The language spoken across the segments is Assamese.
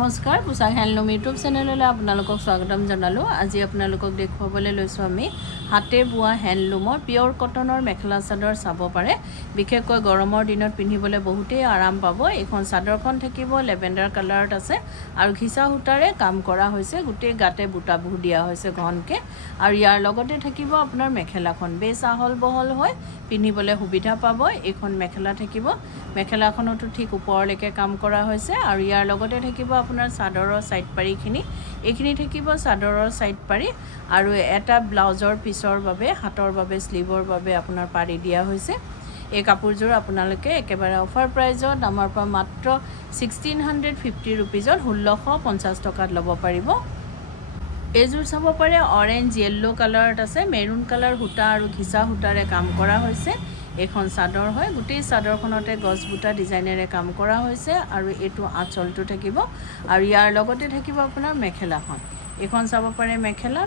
নমস্কাৰ পোছাক হেণ্ডলুম ইউটিউব চেনেললৈ আপোনালোকক স্বাগতম জনালোঁ। আজি আপোনালোকক দেখুৱাবলৈ লৈছোঁ আমি হাতে বোৱা হেণ্ডলুমৰ পিয়ৰ কটনৰ মেখেলা চাদৰ চাব পাৰে। বিশেষকৈ গৰমৰ দিনত পিন্ধিবলৈ বহুতেই আৰাম পাব। এইখন চাদৰখন থাকিব লেভেণ্ডাৰ কালাৰত আছে আৰু ঘিচা সূতাৰে কাম কৰা হৈছে। গোটেই গাতে বুটাবোৰ দিয়া হৈছে ঘনকৈ আৰু ইয়াৰ লগতে থাকিব আপোনাৰ মেখেলাখন বেছ আহল বহল হয়, পিন্ধিবলৈ সুবিধা পাব। এইখন মেখেলা থাকিব, মেখেলাখনতো ঠিক ওপৰলৈকে কাম কৰা হৈছে আৰু ইয়াৰ লগতে থাকিব আপোনাৰ চাদৰৰ সাইড পাৰিখিনি। এইখিনি থাকিব চাদৰৰ সাইড পাৰি আৰু এটা ব্লাউজৰ পিছৰ বাবে হাতৰ বাবে স্লিভৰ বাবে আপোনাৰ পাৰি দিয়া হৈছে। এই কাপোৰযোৰ আপোনালোকে একেবাৰে অফাৰ প্ৰাইজত আমাৰ পৰা মাত্ৰ 1650 ৰুপিজত 1650 টকাত ল'ব পাৰিব। এইযোৰ চাব পাৰে অৰেঞ্জ য়েল্লো কালাৰত আছে, মেৰুন কালাৰ সূতা আৰু ঘিচা সূতাৰে কাম কৰা হৈছে। এইখন চাদৰ হয়, গোটেই চাদৰখনতে গছ বুটা ডিজাইনেৰে কাম কৰা হৈছে আৰু এইটো আঁচলটো থাকিব আৰু ইয়াৰ লগতে থাকিব আপোনাৰ মেখেলাখন। এইখন চাব পাৰে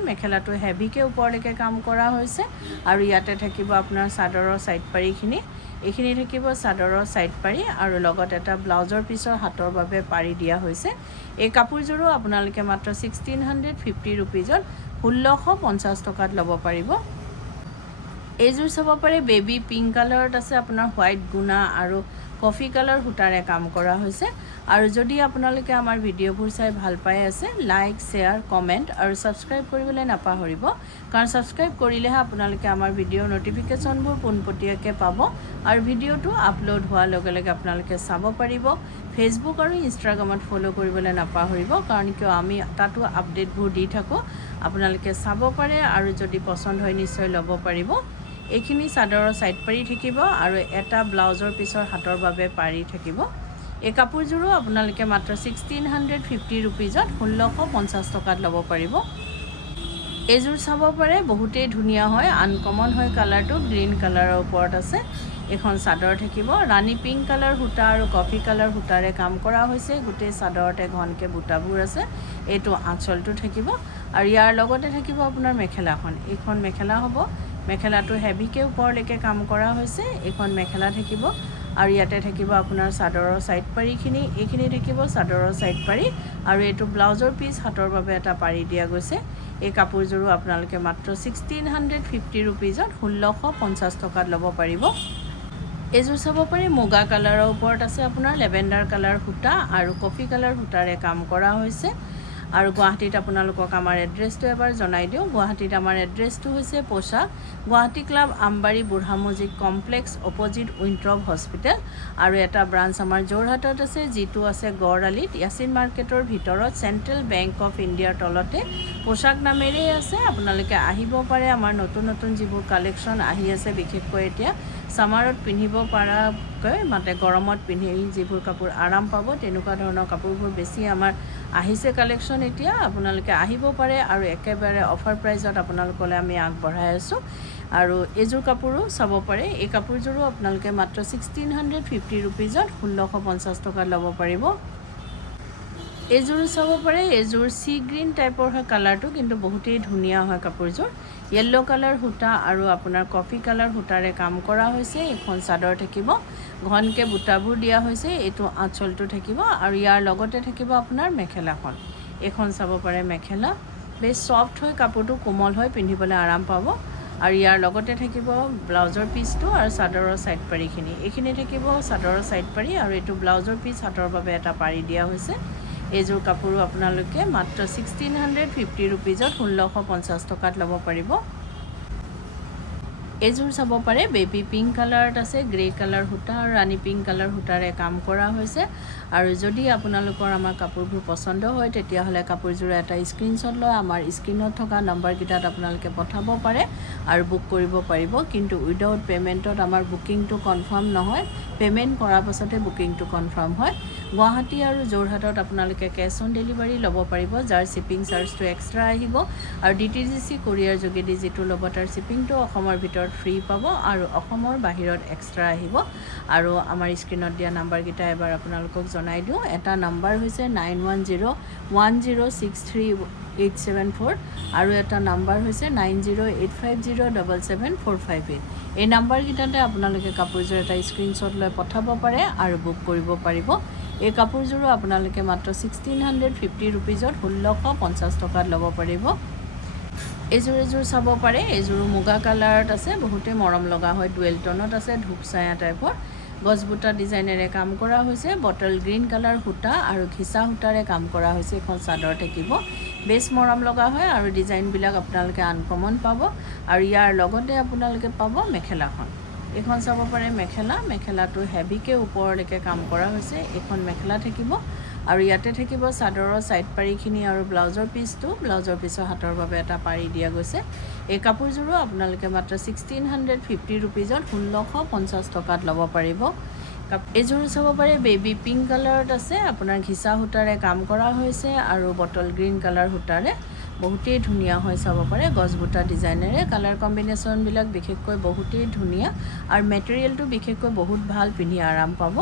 মেখেলাটো হেভিকৈ ওপৰলৈকে কাম কৰা হৈছে আৰু ইয়াতে থাকিব আপোনাৰ চাদৰৰ সাইড পাৰিখিনি। এইখিনি থাকিব চাদৰৰ সাইড পাৰি আৰু লগত এটা ব্লাউজৰ পিছৰ হাতৰ বাবে পাৰি দিয়া হৈছে। এই কাপোৰযোৰো আপোনালোকে মাত্ৰ 1650 ৰুপিজত 1650 টকাত ল'ব পাৰিব। এইযোৰ চাব পাৰে বেবী পিংক কালাৰত আছে, আপোনাৰ হোৱাইট গুণা আৰু কফি কালাৰ সূতাৰে কাম কৰা হৈছে। আৰু যদি আপোনালোকে আমাৰ ভিডিঅ'বোৰ চাই ভাল পাই আছে, লাইক শ্বেয়াৰ কমেণ্ট আৰু ছাবস্ক্ৰাইব কৰিবলৈ নাপাহৰিব, কাৰণ ছাবস্ক্ৰাইব কৰিলেহে আপোনালোকে আমাৰ ভিডিঅ'ৰ ন'টিফিকেশ্যনবোৰ পোনপটীয়াকৈ পাব আৰু ভিডিঅ'টো আপলোড হোৱাৰ লগে লগে আপোনালোকে চাব পাৰিব। ফেচবুক আৰু ইনষ্টাগ্ৰামত ফ'ল' কৰিবলৈ নাপাহৰিব, কাৰণ কিয় আমি তাতো আপডেটবোৰ দি থাকোঁ, আপোনালোকে চাব পাৰে আৰু যদি পচন্দ হয় নিশ্চয় ল'ব পাৰিব। এইখিনি চাদৰৰ সাইড পাৰি থাকিব আৰু এটা ব্লাউজৰ পিছৰ হাতৰ বাবে পাৰি থাকিব। এই কাপোৰযোৰো আপোনালোকে মাত্ৰ 1650 ৰুপিজত 1650 টকাত ল'ব পাৰিব। এইযোৰ চাব পাৰে বহুতেই ধুনীয়া হয়, আনকমন হয়, কালাৰটো গ্ৰীণ কালাৰৰ ওপৰত আছে। এখন চাদৰ থাকিব ৰাণী পিংক কালাৰ সূতা আৰু কফি কালাৰ সূতাৰে কাম কৰা হৈছে। গোটেই চাদৰতে ঘনকৈ বুটাবোৰ আছে। এইটো আঁচলটো থাকিব আৰু ইয়াৰ লগতে থাকিব আপোনাৰ মেখেলাখন। এইখন মেখেলা হ'ব, মেখেলাটো হেভিকৈ ওপৰলৈকে কাম কৰা হৈছে। এইখন মেখেলা থাকিব আৰু ইয়াতে থাকিব আপোনাৰ চাদৰৰ সাইড পাৰিখিনি। এইখিনি থাকিব চাদৰৰ সাইড পাৰি আৰু এইটো ব্লাউজৰ পিচ হাতৰ বাবে এটা পাৰি দিয়া গৈছে। এই কাপোৰযোৰো আপোনালোকে মাত্ৰ 1650 ৰুপিজত 1650 টকাত ল'ব পাৰিব। এইযোৰ চাব পাৰি মুগা কালাৰৰ ওপৰত আছে, আপোনাৰ লেভেণ্ডাৰ কালাৰ সূতা আৰু কফি কালাৰ সূতাৰে কাম কৰা হৈছে। আৰু গুৱাহাটীত আপোনালোকক আমাৰ এড্ৰেছটো এবাৰ জনাই দিওঁ। গুৱাহাটীত আমাৰ এড্ৰেছটো হৈছে পোছাক গুৱাহাটী ক্লাব আমবাৰী বুঢ়ামুজিক কমপ্লেক্স অপজিট উইণ্ট্ৰপ হস্পিটেল আৰু এটা ব্ৰাঞ্চ আমাৰ যোৰহাটত আছে, যিটো আছে গড়আলিত য়াচিন মাৰ্কেটৰ ভিতৰত চেণ্ট্ৰেল বেংক অফ ইণ্ডিয়াৰ তলতে পোছাক নামেৰেই আছে। আপোনালোকে আহিব পাৰে। আমাৰ নতুন নতুন যিবোৰ কালেকশ্যন আহি আছে, বিশেষকৈ এতিয়া ছামাৰত পিন্ধিব পৰাকৈ, মানে গৰমত পিন্ধি যিবোৰ কাপোৰ আৰাম পাব তেনেকুৱা ধৰণৰ কাপোৰবোৰ বেছি আমাৰ আহিছে কালেকশ্যন। এতিয়া আপোনালোকে আহিব পাৰে আৰু একেবাৰে অফাৰ প্ৰাইজত আপোনালোকলৈ আমি আগবঢ়াই আছোঁ। আৰু এইযোৰ কাপোৰো চাব পাৰে। এই কাপোৰযোৰো আপোনালোকে মাত্ৰ 1650 ৰুপিজত 1650 টকাত ল'ব পাৰিব। এইযোৰো চাব পাৰে, এইযোৰ চি গ্ৰীণ টাইপৰ হয় কালাৰটো, কিন্তু বহুতেই ধুনীয়া হয় কাপোৰযোৰ। য়েল্লো কালাৰ সূতা আৰু আপোনাৰ কফি কালাৰ সূতাৰে কাম কৰা হৈছে। এইখন চাদৰ থাকিব, ঘনকৈ বুটাবোৰ দিয়া হৈছে। এইটো আঁচলটো থাকিব আৰু ইয়াৰ লগতে থাকিব আপোনাৰ মেখেলাখন। এইখন চাব পাৰে মেখেলা, বেছ ছফ্ট হয় কাপোৰটো, কোমল হয়, পিন্ধিবলৈ আৰাম পাব। আৰু ইয়াৰ লগতে থাকিব ব্লাউজৰ পিচটো আৰু চাদৰৰ সাইড পাৰিখিনি। এইখিনি থাকিব চাদৰৰ সাইড পাৰি আৰু এইটো ব্লাউজৰ পিচ হাতৰ বাবে এটা পাৰি দিয়া হৈছে। এইযোৰ কাপোৰো আপোনালোকে মাত্ৰ 1650 ৰুপিজত 1650 টকাত ল'ব পাৰিব। এইযোৰ চাব পাৰে বেবী পিংক কালাৰত আছে, গ্ৰে কালাৰ সূতা আৰু ৰাণী পিংক কালাৰ সূতাৰে কাম কৰা হৈছে। আৰু যদি আপোনালোকৰ আমাৰ কাপোৰবোৰ পচন্দ হয়, তেতিয়াহ'লে কাপোৰযোৰ এটা স্ক্ৰীনশ্বট লৈ আমাৰ স্ক্ৰীনত থকা নম্বৰকেইটাত আপোনালোকে পঠাব পাৰে আৰু বুক কৰিব পাৰিব। কিন্তু উইদাউট পে'মেণ্টত আমাৰ বুকিংটো কনফাৰ্ম নহয়, পে'মেণ্ট কৰাৰ পাছতে বুকিংটো কনফাৰ্ম হয়। গুৱাহাটী আৰু যোৰহাটত আপোনালোকে কেছ অন ডেলিভাৰী ল'ব পাৰিব, যাৰ শ্বিপিং চাৰ্জটো এক্সট্ৰা আহিব। আৰু DTDC কোৰিয়াৰ যোগেদি যিটো ল'ব তাৰ শ্বিপিংটো অসমৰ ভিতৰত ফ্ৰী পাব আৰু অসমৰ বাহিৰত এক্সট্ৰা আহিব। আৰু আমাৰ স্ক্ৰীনত দিয়া নাম্বাৰকেইটা এবাৰ আপোনালোকক জনাই দিওঁ। এটা নাম্বাৰ হৈছে 9101063874 আৰু এটা নাম্বাৰ হৈছে 9085077458। এই নাম্বাৰকেইটাতে আপোনালোকে কাপোৰযোৰ এটা স্ক্ৰীনশ্বট লৈ পঠাব পাৰে আৰু বুক কৰিব পাৰিব। এই কাপোৰযোৰো আপোনালোকে মাত্ৰ 1650 ৰুপিজত 1650 টকাত ল'ব পাৰিব। এযোৰ চাব পাৰে, এযোৰো মুগা কালাৰত আছে, বহুতে মৰম লগা হয়, ডুৱেল টনত আছে, ধূপচায়া টাইপৰ গছবুটা ডিজাইনেৰে কাম কৰা হৈছে, বটল গ্ৰীণ কালাৰ সূতা আৰু ঘিচা সূতাৰে কাম কৰা হৈছে। এখন চাদৰ থাকিব, বেছ মৰম লগা হয় আৰু ডিজাইনবিলাক আপোনালোকে আনকমন পাব। আৰু ইয়াৰ লগতে আপোনালোকে পাব মেখেলাখন। এখন চাব পাৰে মেখেলাটো হেভিকৈ ওপৰলৈকে কাম কৰা হৈছে। এখন মেখেলা থাকিব আৰু ইয়াতে থাকিব চাদৰৰ ছাইড পাৰিখিনি আৰু ব্লাউজৰ পিছৰ হাতৰ বাবে এটা পাৰি দিয়া গৈছে। এই কাপোৰযোৰো আপোনালোকে মাত্ৰ 1650 ৰুপিজত 1650 টকাত ল'ব পাৰিব। এযোৰ চাব পাৰে বেবী পিংক কালাৰত আছে, আপোনাৰ ঘিচা সূতাৰে কাম কৰা হৈছে আৰু বটল গ্ৰীণ কালাৰ সূতাৰে বহুতেই ধুনীয়া হয়, চাব পাৰে গছবুটা ডিজাইনেৰে। কালাৰ কম্বিনেশ্যনবিলাক বিশেষকৈ বহুতেই ধুনীয়া আৰু মেটেৰিয়েলটো বিশেষকৈ বহুত ভাল, পিন্ধি আৰাম পাব।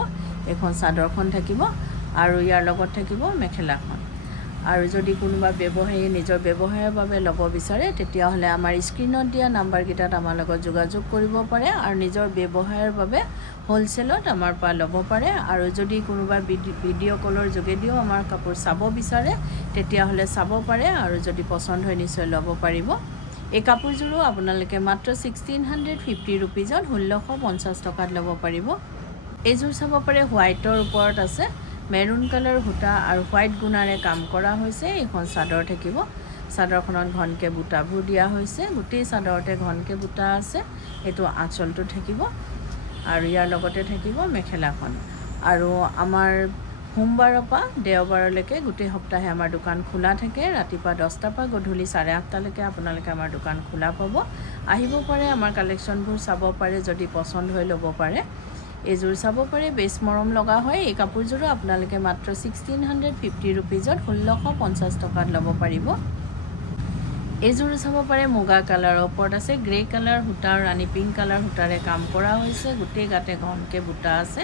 এখন চাদৰখন থাকিব আৰু ইয়াৰ লগত থাকিব মেখেলাখন। আৰু যদি কোনোবা ব্যৱসায়ী নিজৰ ব্যৱসায়ৰ বাবে ল'ব বিচাৰে তেতিয়াহ'লে আমাৰ স্ক্ৰীনত দিয়া নাম্বাৰকেইটাত আমাৰ লগত যোগাযোগ কৰিব পাৰে আৰু নিজৰ ব্যৱসায়ৰ বাবে হ'লচেলত আমাৰ পৰা ল'ব পাৰে। আৰু যদি কোনোবা ভিডিঅ' কলৰ যোগেদিও আমাৰ কাপোৰ চাব বিচাৰে তেতিয়াহ'লে চাব পাৰে আৰু যদি পচন্দ হয় নিশ্চয় ল'ব পাৰিব। এই কাপোৰযোৰো আপোনালোকে মাত্ৰ 1650 ৰুপিজত 1650 টকাত ল'ব পাৰিব। এইযোৰ চাব পাৰে হোৱাইটৰ ওপৰত আছে, মেৰুন কালাৰ সূতা আৰু হোৱাইট গুণাৰে কাম কৰা হৈছে। এখন চাদৰ থাকিব, চাদৰখনত ঘনকৈ বুটাবোৰ দিয়া হৈছে, গোটেই চাদৰতে ঘনকৈ বুটা আছে। এইটো আঁচলটো থাকিব আৰু ইয়াৰ লগতে থাকিব মেখেলাখন। আৰু আমাৰ সোমবাৰৰ পৰা দেওবাৰলৈকে গোটেই সপ্তাহে আমাৰ দোকান খোলা থাকে। ৰাতিপুৱা 10টাৰ পৰা গধূলি 8:30লৈকে আপোনালোকে আমাৰ দোকান খোলা পাব। আহিব পাৰে, আমাৰ কালেকশ্যনবোৰ চাব পাৰে, যদি পচন্দ হয় ল'ব পাৰে। এইযোৰ চাব পাৰে, বেছ মৰম লগা হয়। এই কাপোৰযোৰো আপোনালোকে মাত্ৰ 1650 ৰুপিজত 1650 টকাত ল'ব পাৰিব। এইযোৰো চাব পাৰে মুগা কালাৰৰ ওপৰত আছে, গ্ৰে কালাৰ সূতা আৰু ৰাণী পিংক কালাৰ সূতাৰে কাম কৰা হৈছে, গোটেই গাতে ঘনকৈ বুটা আছে।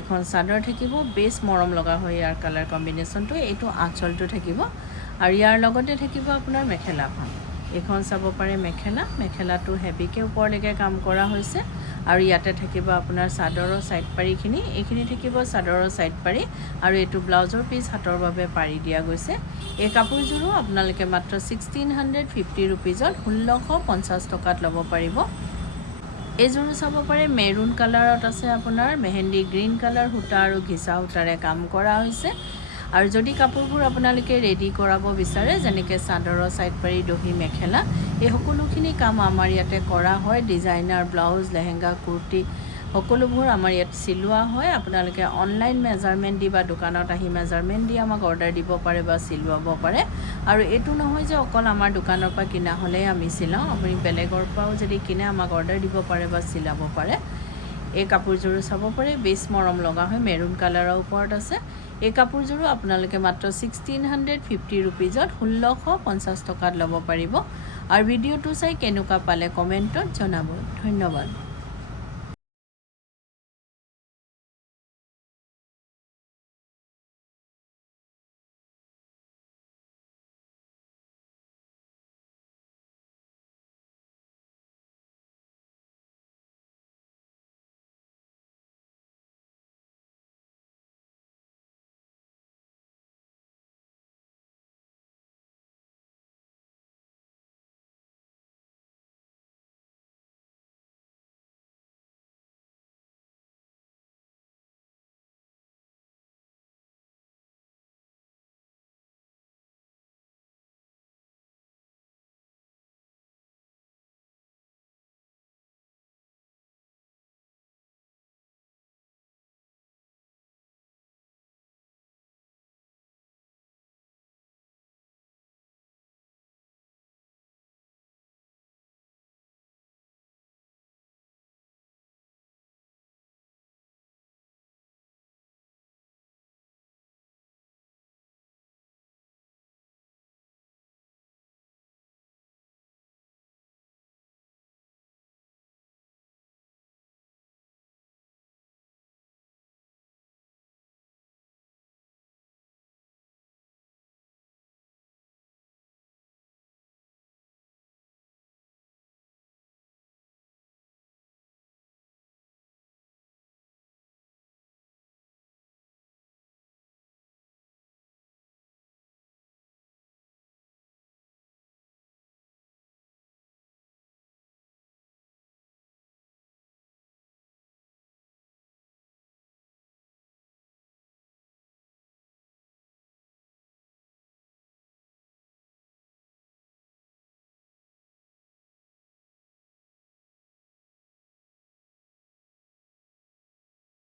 এখন চাদৰ থাকিব, বেছ মৰম লগা হয় ইয়াৰ কালাৰ কম্বিনেশ্যনটো। এইটো আঁচলটো থাকিব আৰু ইয়াৰ লগতে থাকিব আপোনাৰ মেখেলাখন। এখন চাব পাৰে মেখেলাটো হেভিকৈ ওপৰলৈকে কাম কৰা হৈছে আৰু ইয়াতে থাকিব আপোনাৰ চাদৰৰ ছাইড পাৰিখিনি। এইখিনি থাকিব চাদৰৰ ছাইড পাৰি আৰু এইটো ব্লাউজৰ পিছ হাতৰ বাবে পাৰি দিয়া গৈছে। এই কাপোৰযোৰো আপোনালোকে মাত্ৰ 1650 ৰুপিজত 1650 টকাত ল'ব পাৰিব। এইযোৰো চাব পাৰে মেৰুন কালাৰত আছে, আপোনাৰ মেহেন্দি গ্ৰীণ কালাৰ সূতা আৰু ঘিচা সূতাৰে কাম কৰা হৈছে। আৰু যদি কাপোৰবোৰ আপোনালোকে ৰেডি কৰাব বিচাৰে, যেনেকৈ চাদৰৰ ছাইড পাৰি, দহি, মেখেলা, এই সকলোখিনি কাম আমাৰ ইয়াতে কৰা হয়। ডিজাইনাৰ ব্লাউজ, লেহেংগা, কুৰ্তি সকলোবোৰ আমাৰ ইয়াত চিলোৱা হয়। আপোনালোকে অনলাইন মেজাৰমেণ্ট দি বা দোকানত আহি মেজাৰমেণ্ট দি আমাক অৰ্ডাৰ দিব পাৰে বা চিলোৱাব পাৰে। আৰু এইটো নহয় যে অকল আমাৰ দোকানৰ পৰা কিনা হ'লেই আমি চিলাওঁ, আপুনি বেলেগৰ পৰাও যদি কিনে আমাক অৰ্ডাৰ দিব পাৰে বা চিলাব পাৰে। এই কাপোৰযোৰো চাব পাৰে, বেছ মৰম লগা হয়, মেৰুন কালাৰৰ ওপৰত আছে। এই কাপোৰযোৰো আপোনালোকে মাত্ৰ 1650 ৰুপিজত 1650 টকাত ল'ব পাৰিব। আৰু ভিডিঅ'টো চাই কেনেকুৱা পালে কমেণ্টত জনাব। ধন্যবাদ।